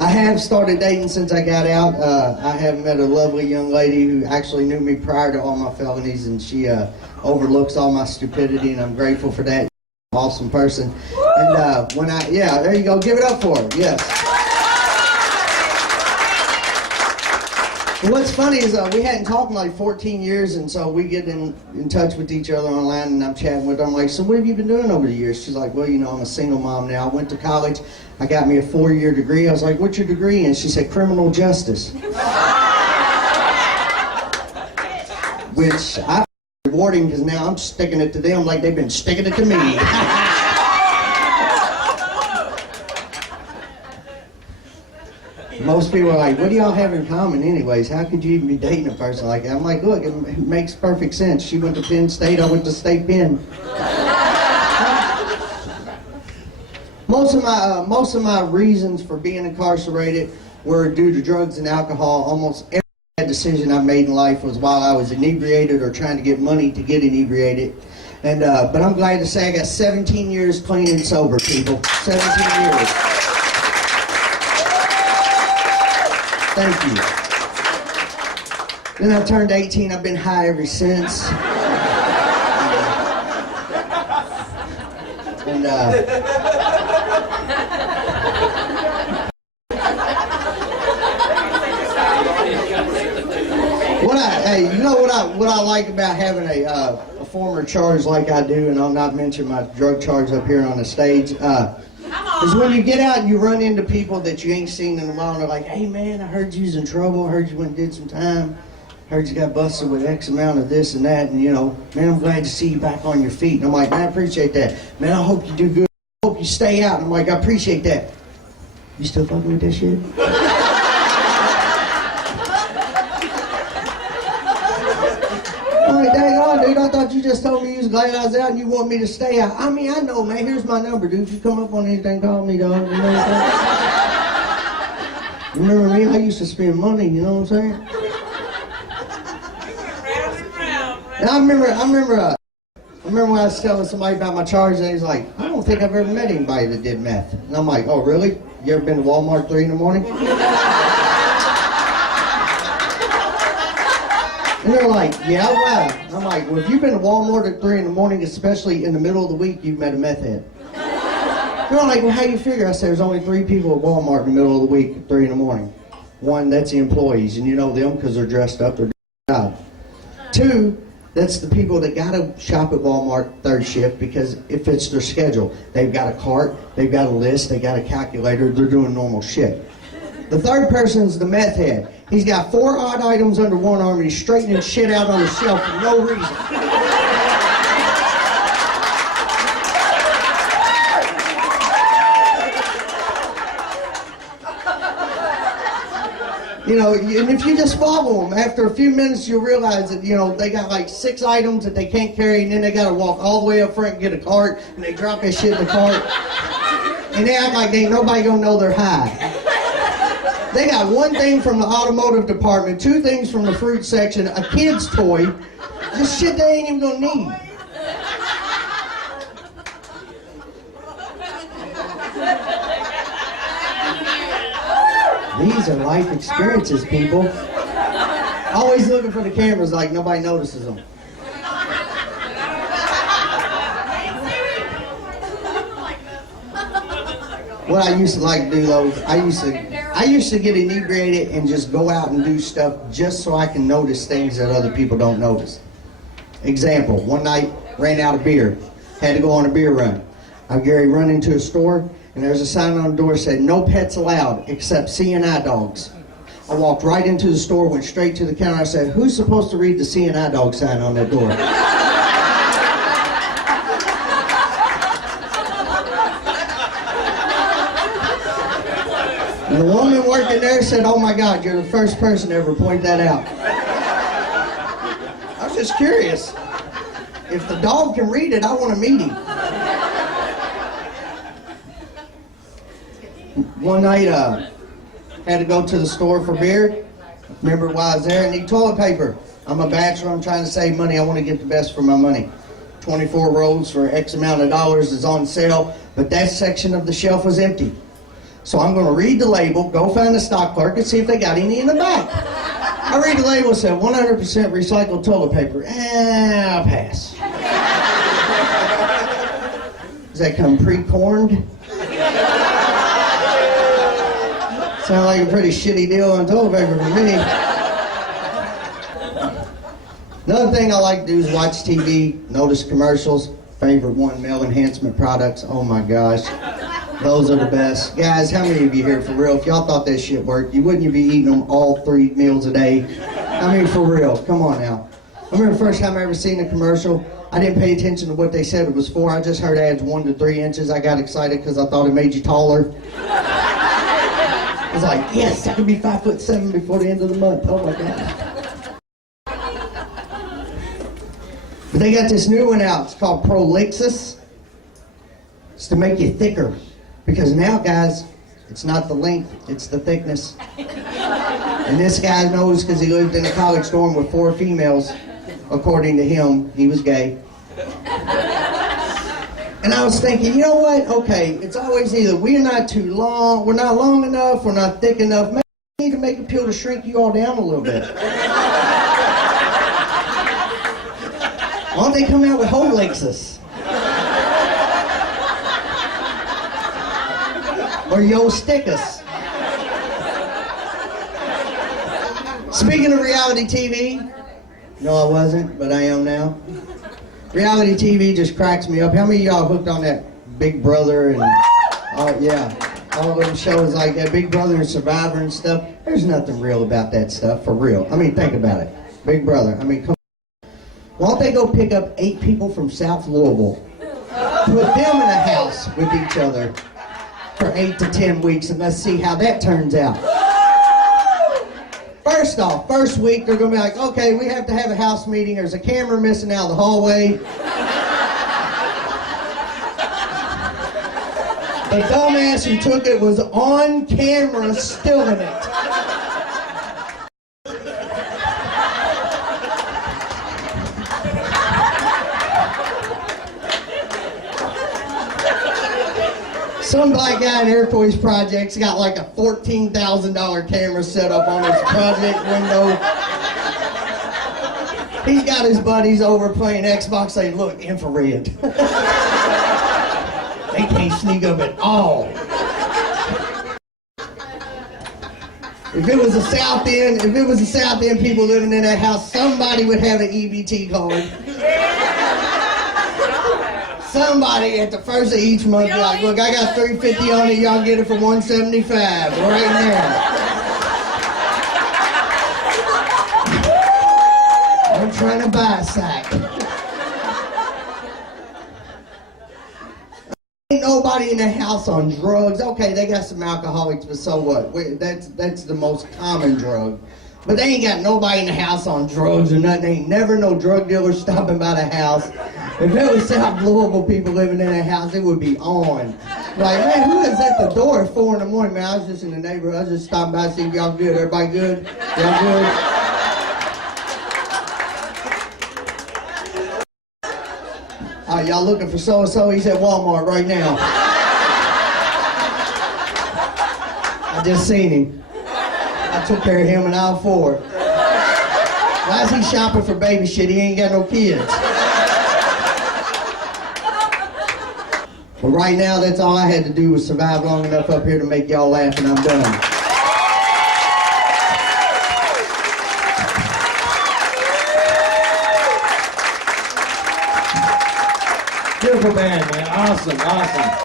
I have started dating since I got out. I have met a lovely young lady who actually knew me prior to all my felonies, and she overlooks all my stupidity, and I'm grateful for that. Awesome person. And yeah, there you go. Give it up for her. Yes. And what's funny is we hadn't talked in like 14 years, and so we get in touch with each other online, and I'm chatting with her. I'm like, so what have you been doing over the years? She's like, well, you know, I'm a single mom now. I went to college. I got me a 4-year degree. I was like, what's your degree? And she said, criminal justice. Which I rewarding because now I'm sticking it to them like they've been sticking it to me. Most people are like, what do y'all have in common anyways? How could you even be dating a person like that? I'm like, look, it makes perfect sense. She went to Penn State, I went to State Penn. Most of my reasons for being incarcerated were due to drugs and alcohol. Almost every bad decision I made in life was while I was inebriated or trying to get money to get inebriated. And but I'm glad to say I got 17 years clean and sober, people. 17 years. Thank you. Then I turned 18. I've been high ever since. And what I like about having a former charge like I do, and I'll not mention my drug charge up here on the stage, is when you get out and you run into people that you ain't seen in a while, and they're like, hey man, I heard you was in trouble, I heard you went and did some time, I heard you got busted with X amount of this and that, and you know, man, I'm glad to see you back on your feet. And I'm like, man, I appreciate that. Man, I hope you do good. I hope you stay out. And I'm like, I appreciate that. You still fucking with that shit? I'm like, dang on, dude, I thought you just told me you was glad I was out and you want me to stay out. I mean, I know, man, here's my number, dude. If you come up on anything, call me, dog. You know what I'm saying? Remember me? I used to spend money, you know what I'm saying? And I remember when I was telling somebody about my charge, and he's like, I don't think I've ever met anybody that did meth. And I'm like, oh, really? You ever been to Walmart 3 in the morning? And they're like, yeah, why? And I'm like, well, if you've been to Walmart at 3 in the morning, especially in the middle of the week, you've met a meth head. They're like, well, how do you figure? I said, there's only 3 people at Walmart in the middle of the week at 3 in the morning. 1, that's the employees, and you know them because they're dressed up, they're doing their job. 2, that's the people that gotta shop at Walmart third shift because it fits their schedule. They've got a cart, they've got a list, they got a calculator, they're doing normal shit. The 3rd person is the meth head. He's got 4 odd items under one arm and he's straightening shit out on the shelf for no reason. You know, and if you just follow them, after a few minutes you'll realize that, you know, they got like 6 items that they can't carry, and then they got to walk all the way up front and get a cart, and they drop that shit in the cart, and they act like ain't nobody gonna know they're high. They got 1 thing from the automotive department, 2 things from the fruit section, a kid's toy, just shit they ain't even gonna need. These are life experiences, people. Always looking for the cameras like nobody notices them. What I used to like to do though, I used to get inebriated and just go out and do stuff just so I can notice things that other people don't notice. Example, one night, ran out of beer. Had to go on a beer run. I Gary run into a store, and there's a sign on the door that said, no pets allowed except CNI dogs. I walked right into the store, went straight to the counter. I said, who's supposed to read the CNI dog sign on that door? And the woman working there said, oh my God, you're the first person to ever point that out. I was just curious. If the dog can read it, I want to meet him. One night, had to go to the store for beer. Remember why I was there? I need toilet paper. I'm a bachelor. I'm trying to save money. I want to get the best for my money. 24 rolls for X amount of dollars is on sale, but that section of the shelf was empty. So I'm going to read the label, go find the stock clerk, and see if they got any in the back. I read the label, it said 100% recycled toilet paper. I'll pass. Does that come pre-corned? Sound like a pretty shitty deal on toilet paper for me. Another thing I like to do is watch TV, notice commercials. Favorite one, male enhancement products. Oh my gosh. Those are the best. Guys, how many of you here for real? If y'all thought that shit worked, wouldn't you be eating them all 3 meals a day? I mean, for real. Come on now. I remember the first time I ever seen a commercial. I didn't pay attention to what they said it was for. I just heard ads 1 to 3 inches. I got excited because I thought it made you taller. I was like, yes, I could be 5'7" before the end of the month. Oh my God. But they got this new one out. It's called Prolixus. It's to make you thicker. Because now, guys, it's not the length, it's the thickness. And this guy knows because he lived in a college dorm with 4 females. According to him, he was gay. And I was thinking, you know what? Okay, it's always either we're not too long, we're not long enough, we're not thick enough. Maybe we need to make a pill to shrink you all down a little bit. Why don't they come out with whole Lexus? Or Yo Stickus? Speaking of reality TV, no I wasn't, but I am now. Reality TV just cracks me up. How many of y'all hooked on that Big Brother and, yeah, all those shows like that, Big Brother and Survivor and stuff? There's nothing real about that stuff, for real. I mean, think about it. Big Brother, I mean, come on. Why don't they go pick up 8 people from South Louisville, put them in a house with each other for 8 to 10 weeks, and let's see how that turns out. First off, first week, they're going to be like, okay, we have to have a house meeting. There's a camera missing out of the hallway. The dumbass who took it was on camera stealing it. Some black guy in Air Force Project's got like a $14,000 camera set up on his project window. He's got his buddies over playing Xbox saying, look, infrared. They can't sneak up at all. If it was a South End people living in that house, somebody would have an EBT card. Somebody at the first of each month be like, look, I got $350 on it, y'all get it for $175 right now. I'm trying to buy a sack. Ain't nobody in the house on drugs. Okay, they got some alcoholics, but so what? That's the most common drug. But they ain't got nobody in the house on drugs or nothing. Ain't never no drug dealer stopping by the house. If there was South Louisville people living in that house, it would be on. Like, man, who is at the door at 4 in the morning? Man, I was just in the neighborhood. I was just stopping by to see if y'all good. Everybody good? Y'all good? Y'all looking for so-and-so? He's at Walmart right now. I just seen him. I took care of him in aisle 4. Why is he shopping for baby shit? He ain't got no kids. But right now, that's all I had to do was survive long enough up here to make y'all laugh, and I'm done. Beautiful band, man. Awesome, awesome.